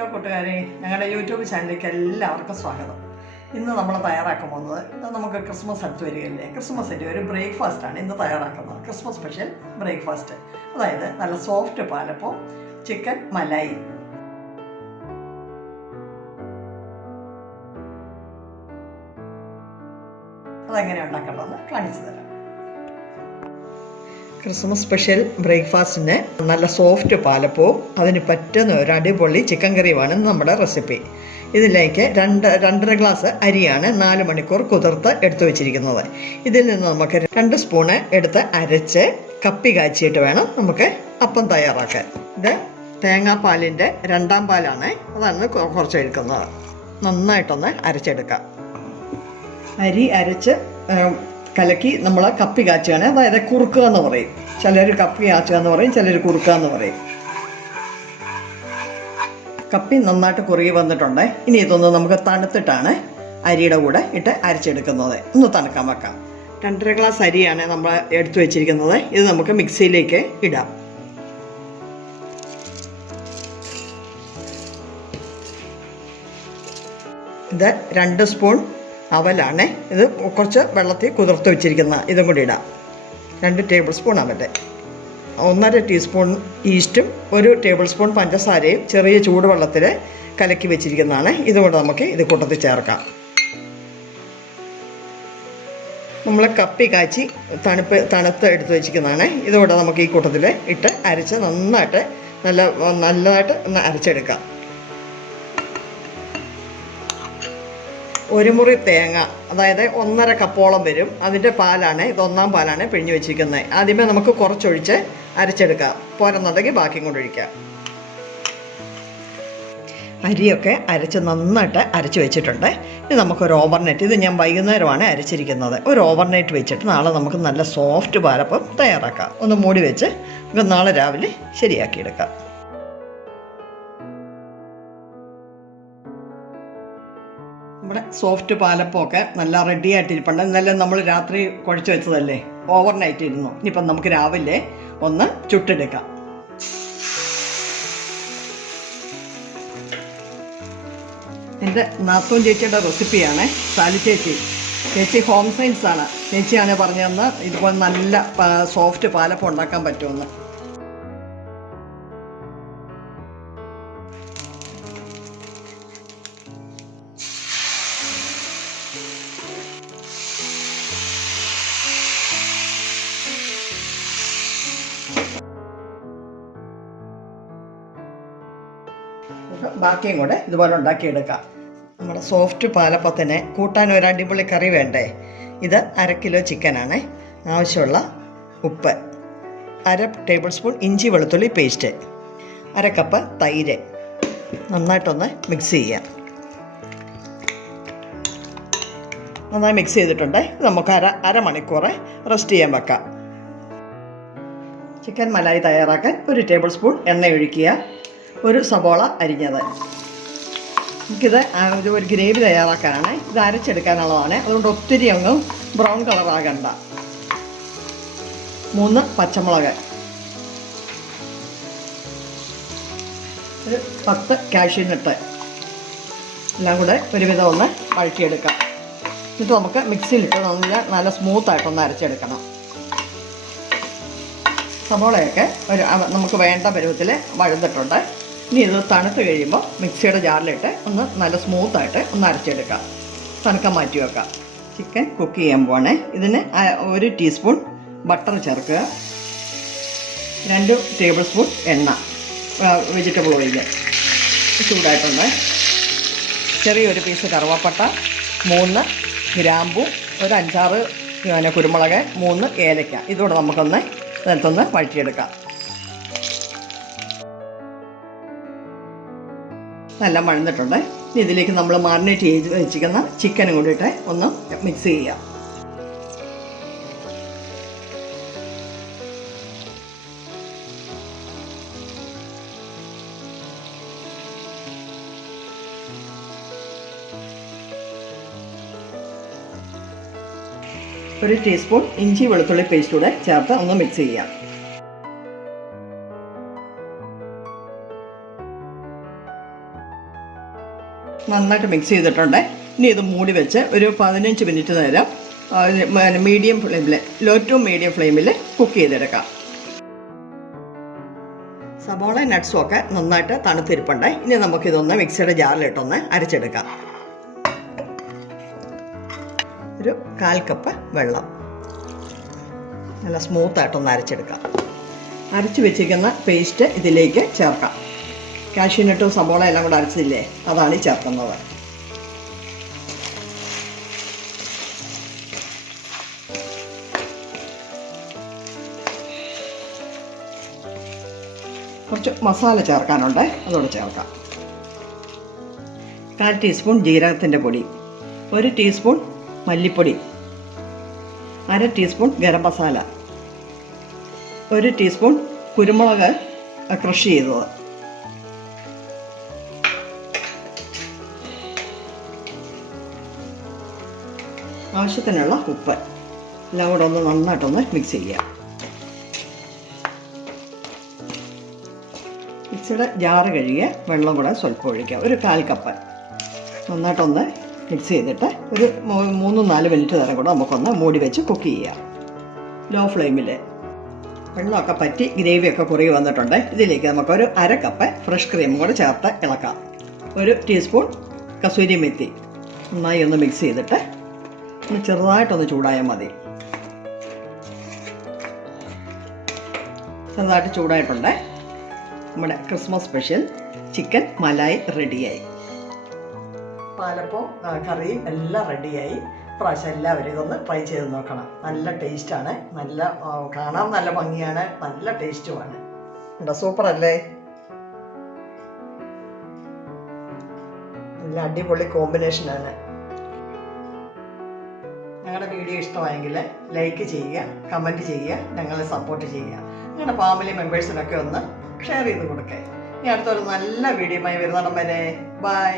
Hello കൂട്ടുകാരെ ഞങ്ങളുടെ YouTube ചാനലിലേക്ക് എല്ലാവർക്കും സ്വാഗതം. ഇന്ന് നമ്മൾ തയ്യാറാക്കാൻ പോകുന്നത് ഇന്ന് നമുക്ക് ക്രിസ്മസ് അടുത്ത് വരികയല്ലേ ക്രിസ്മസിന്റെ ഒരു ബ്രേക്ക്ഫാസ്റ്റ് ആണ് ഇന്ന് തയ്യാറാക്കുന്നത്. Christmas special breakfast. അതായത് നല്ല സോഫ്റ്റ് പാലപ്പം ചിക്കൻ മലായി. അതെങ്ങനെ ഉണ്ടാക്കേണ്ടതെന്ന് കാണിച്ചു തരാം. ക്രിസ്മസ് സ്പെഷ്യൽ ബ്രേക്ക്ഫാസ്റ്റിന് നല്ല സോഫ്റ്റ് പാലപ്പവും അതിന് പറ്റുന്ന ഒരു അടിപൊളി ചിക്കൻ കറിയുമാണ് നമ്മുടെ റെസിപ്പി. ഇതിലേക്ക് രണ്ട് രണ്ടര ഗ്ലാസ് അരിയാണ് നാല് മണിക്കൂർ കുതിർത്ത് എടുത്തു വെച്ചിരിക്കുന്നത്. ഇതിൽ നിന്ന് നമുക്ക് രണ്ട് സ്പൂണ് എടുത്ത് അരച്ച് കപ്പി കാച്ചിയിട്ട് വേണം നമുക്ക് അപ്പം തയ്യാറാക്കാൻ. ഇത് തേങ്ങാപ്പാലിന്റെ രണ്ടാം പാലാണ്. അതാണ് കുറച്ച് എടുക്കുന്നത്. നന്നായിട്ടൊന്ന് അരച്ചെടുക്കാം. അരി അരച്ച് കലക്കി നമ്മൾ കപ്പി കാച്ചുകയാണ്. അതായത് കുറുക്കുക എന്ന് പറയും. ചിലർ കപ്പി കാച്ചുക എന്ന് പറയും ചിലർ കുറുക്കുക എന്ന് പറയും. കപ്പി നന്നായിട്ട് കുറുകി വന്നിട്ടുണ്ട്. ഇനി ഇതൊന്ന് നമുക്ക് തണുത്തിട്ടാണ് അരിയുടെ കൂടെ ഇട്ട് അരച്ചെടുക്കുന്നത്. ഒന്ന് തണുക്കാൻ വെക്കാം. രണ്ടര ഗ്ലാസ് അരിയാണ് നമ്മൾ എടുത്തു വെച്ചിരിക്കുന്നത്. ഇത് നമുക്ക് മിക്സിയിലേക്ക് ഇടാം. ഇത് രണ്ട് സ്പൂൺ അവലാണ് ഇത് കുറച്ച് വെള്ളത്തിൽ കുതിർത്ത് വെച്ചിരിക്കുന്ന ഇതും കൂടി ഇടാം. രണ്ട് ടേബിൾ സ്പൂൺ അവന്റെ. ഒന്നര ടീസ്പൂൺ ഈസ്റ്റും ഒരു ടേബിൾ സ്പൂൺ പഞ്ചസാരയും ചെറിയ ചൂടുവെള്ളത്തിൽ കലക്കി വെച്ചിരിക്കുന്നതാണ്. ഇതുകൊണ്ട് നമുക്ക് ഇത് കൂട്ടത്തിൽ ചേർക്കാം. നമ്മൾ കപ്പി കാച്ചി തണുപ്പ് തണുത്ത് എടുത്ത് വെച്ചിരിക്കുന്നതാണ്. ഇതുകൂടെ നമുക്ക് ഈ കൂട്ടത്തിൽ ഇട്ട് അരച്ച് നന്നായിട്ട് നല്ല നല്ലതായിട്ട് ഒന്ന് അരച്ചെടുക്കാം. ഒരു മുറി തേങ്ങ അതായത് ഒന്നര കപ്പോളം വരും. അതിന്റെ പാലാണ് ഇത് ഒന്നാം പാലാണ് പിഴിഞ്ഞ് വെച്ചിരിക്കുന്നത്. ആദ്യമേ നമുക്ക് കുറച്ചൊഴിച്ച് അരച്ചെടുക്കാം. പോരെന്നുണ്ടെങ്കിൽ ബാക്കിയും കൊണ്ട് ഒഴിക്കാം. അരിയൊക്കെ അരച്ച് നന്നായിട്ട് അരച്ച് വെച്ചിട്ടുണ്ട്. ഇത് നമുക്കൊരു ഓവർനൈറ്റ് ഇത് ഞാൻ വൈകുന്നേരമാണ് അരച്ചിരിക്കുന്നത്. ഒരു ഓവർനൈറ്റ് വെച്ചിട്ട് നാളെ നമുക്ക് നല്ല സോഫ്റ്റ് പാലപ്പം തയ്യാറാക്കാം. ഒന്ന് മൂടി വെച്ച് നമുക്ക് നാളെ രാവിലെ ശരിയാക്കിയെടുക്കാം. സോഫ്റ്റ് പാലപ്പമൊക്കെ നല്ല റെഡി ആയിട്ടിരിപ്പുണ്ട്. ഇന്നലെ നമ്മൾ രാത്രി കുഴച്ച് വെച്ചതല്ലേ? ഓവർനൈറ്റ് ഇരുന്നു. ഇനിയിപ്പം നമുക്ക് രാവിലെ ഒന്ന് ചുട്ടെടുക്കാം. എന്റെ നാത്തോൻ ചേച്ചിയുടെ റെസിപ്പിയാണ്. സാലി ചേച്ചി. ചേച്ചി ഹോം സയൻസ് ആണ്. ചേച്ചിയാണ് പറഞ്ഞു തന്ന ഇതുപോലെ നല്ല സോഫ്റ്റ് പാലപ്പം ഉണ്ടാക്കാൻ പറ്റുമെന്ന്. ബാക്കിയും കൂടെ ഇതുപോലെ ഉണ്ടാക്കിയെടുക്കാം. നമ്മുടെ സോഫ്റ്റ് പാലപ്പത്തിന് കൂട്ടാൻ ഒരു അടിപൊളി കറി വേണ്ടേ? ഇത് അര കിലോ ചിക്കനാണ്. ആവശ്യമുള്ള ഉപ്പ്. അര ടേബിൾ സ്പൂൺ ഇഞ്ചി വെളുത്തുള്ളി പേസ്റ്റ്. അര കപ്പ് തൈര്. നന്നായിട്ടൊന്ന് മിക്സ് ചെയ്യാം. നന്നായി മിക്സ് ചെയ്തിട്ടുണ്ട്. നമുക്ക് അര അരമണിക്കൂർ റെസ്റ്റ് ചെയ്യാൻ വെക്കാം. ചിക്കൻ മലായി തയ്യാറാക്കാൻ ഒരു ടേബിൾ സ്പൂൺ എണ്ണ ഒഴിക്കുക. ഒരു സബോള അരിഞ്ഞത്. എനിക്കിത് ഇത് ഒരു ഗ്രേവി തയ്യാറാക്കാനാണ്. ഇത് അരച്ചെടുക്കാനുള്ളതാണ്. അതുകൊണ്ട് ഒത്തിരി അങ്ങ് ബ്രൗൺ കളറാകണ്ട. മൂന്ന് പച്ചമുളക്. ഒരു പത്ത് കാഷ്യൂനട്ട് എല്ലാം കൂടെ ഒരുവിധം ഒന്ന് വഴറ്റിയെടുക്കാം. എന്നിട്ട് നമുക്ക് മിക്സിയിലിട്ട് നല്ല നല്ല സ്മൂത്തായിട്ടൊന്ന് അരച്ചെടുക്കണം. സബോളയൊക്കെ ഒരു നമുക്ക് വേണ്ട പരുവത്തിൽ വഴുതിട്ടുണ്ട് ഇനി ഇത് തണുത്ത് കഴിയുമ്പോൾ മിക്സിയുടെ ജാറിലിട്ട് ഒന്ന് നല്ല സ്മൂത്തായിട്ട് ഒന്ന് അരച്ചെടുക്കാം. തണുക്കാൻ മാറ്റി വെക്കാം. ചിക്കൻ കുക്ക് ചെയ്യാൻ പോവാണേ. ഇതിന് ഒരു ടീസ്പൂൺ ബട്ടർ ചേർക്കുക. രണ്ട് ടേബിൾ സ്പൂൺ എണ്ണ വെജിറ്റബിൾ ഓയിൽ ചൂടായിട്ടുണ്ട്. ചെറിയൊരു പീസ് കറുവപ്പട്ട മൂന്ന് ഗ്രാമ്പു ഒരു അഞ്ചാറ് പിന്നെ കുരുമുളക് മൂന്ന് ഏലക്ക. ഇതുകൂടെ നമുക്കൊന്ന് നിലത്തൊന്ന് വഴറ്റിയെടുക്കാം. നല്ല മണന്നിട്ടുണ്ട്. ഇനി ഇതിലേക്ക് നമ്മൾ മാറിനേറ്റ് ചെയ്ത് വെച്ചിരിക്കുന്ന ചിക്കനും കൂടിയിട്ട് ഒന്ന് മിക്സ് ചെയ്യാം. ഒരു ടീസ്പൂൺ ഇഞ്ചി വെളുത്തുള്ളി പേസ്റ്റ് കൂടെ ചേർത്ത് ഒന്ന് മിക്സ് ചെയ്യാം. നന്നായിട്ട് മിക്സ് ചെയ്തിട്ടുണ്ട്. ഇനി ഇത് മൂടി വെച്ച് ഒരു പതിനഞ്ച് മിനിറ്റ് നേരം മീഡിയം ഫ്ലെയിമിൽ ലോ ടു മീഡിയം ഫ്ലെയിമിൽ കുക്ക് ചെയ്തെടുക്കാം. സബോള നട്ട്സും ഒക്കെ നന്നായിട്ട് തണുത്തിരിപ്പുണ്ട്. ഇനി നമുക്കിതൊന്ന് മിക്സിയുടെ ജാറിലിട്ടൊന്ന് അരച്ചെടുക്കാം. ഒരു കാൽ കപ്പ് വെള്ളം. നല്ല സ്മൂത്തായിട്ടൊന്ന് അരച്ചെടുക്കാം. അരച്ചു വെച്ചിരിക്കുന്ന പേസ്റ്റ് ഇതിലേക്ക് ചേർക്കാം. കാഷ്യൂനട്ടും സബോള എല്ലാം കൂടെ അരച്ചില്ലേ? അതാണ് ചേർക്കുന്നത് കുറച്ച് മസാല ചേർക്കാനുണ്ട് അതോടെ ചേർക്കാം. കാൽ ടീസ്പൂൺ ജീരകത്തിന്റെ പൊടി ഒരു ടീസ്പൂൺ മല്ലിപ്പൊടി അര ടീസ്പൂൺ ഗരം മസാല ഒരു ടീസ്പൂൺ കുരുമുളക് ക്രഷ് ചെയ്തത്. ആവശ്യത്തിനുള്ള ഉപ്പ്. എല്ലാം കൂടെ ഒന്ന് നന്നായിട്ടൊന്ന് മിക്സ് ചെയ്യുക. മിക്സിയുടെ ജാറ് കഴുകിയ വെള്ളം കൂടെ സ്വല്പം ഒഴിക്കുക. ഒരു കാൽ കപ്പ് നന്നായിട്ടൊന്ന് മിക്സ് ചെയ്തിട്ട് ഒരു മൂന്ന് നാല് മിനിറ്റ് നേരം കൂടെ നമുക്കൊന്ന് മൂടി വെച്ച് കുക്ക് ചെയ്യാം ലോ. ഫ്ലെയിമിൽ വെള്ളമൊക്കെ പറ്റി ഗ്രേവിയൊക്കെ കുറുകി വന്നിട്ടുണ്ട്. ഇതിലേക്ക് നമുക്കൊരു അര കപ്പ് ഫ്രഷ് ക്രീം കൂടെ ചേർത്ത് ഇളക്കാം. ഒരു ടീസ്പൂൺ കസൂരി മെത്തി നന്നായി ഒന്ന് മിക്സ് ചെയ്തിട്ട് ചെറുതായിട്ടൊന്ന് ചൂടായാൽ മതി. ചെറുതായിട്ട് ചൂടായിട്ടുണ്ട്. നമ്മുടെ ക്രിസ്മസ് സ്പെഷ്യൽ ചിക്കൻ മലായി റെഡിയായി. പാലപ്പവും കറി കറിയും എല്ലാം റെഡിയായി. പ്രാവശ്യം എല്ലാവരും ഇതൊന്ന് ട്രൈ ചെയ്ത് നോക്കണം. നല്ല ടേസ്റ്റാണ്. നല്ല കാണാൻ നല്ല ഭംഗിയാണ്. നല്ല ടേസ്റ്റുമാണ്. എന്താ സൂപ്പർ അല്ലേ നല്ല അടിപൊളി കോമ്പിനേഷനാണ്. ഞങ്ങളുടെ വീഡിയോ ഇഷ്ടമായെങ്കിൽ ലൈക്ക് ചെയ്യുക കമന്റ് ചെയ്യുക ഞങ്ങളെ സപ്പോർട്ട് ചെയ്യുക. നിങ്ങളുടെ ഫാമിലി മെമ്പേഴ്സിനൊക്കെ ഒന്ന് ഷെയർ ചെയ്ത് കൊടുക്കുക ഇനി അടുത്തൊരു നല്ല വീഡിയോയുമായി വരുന്നിടം വരെ. ബൈ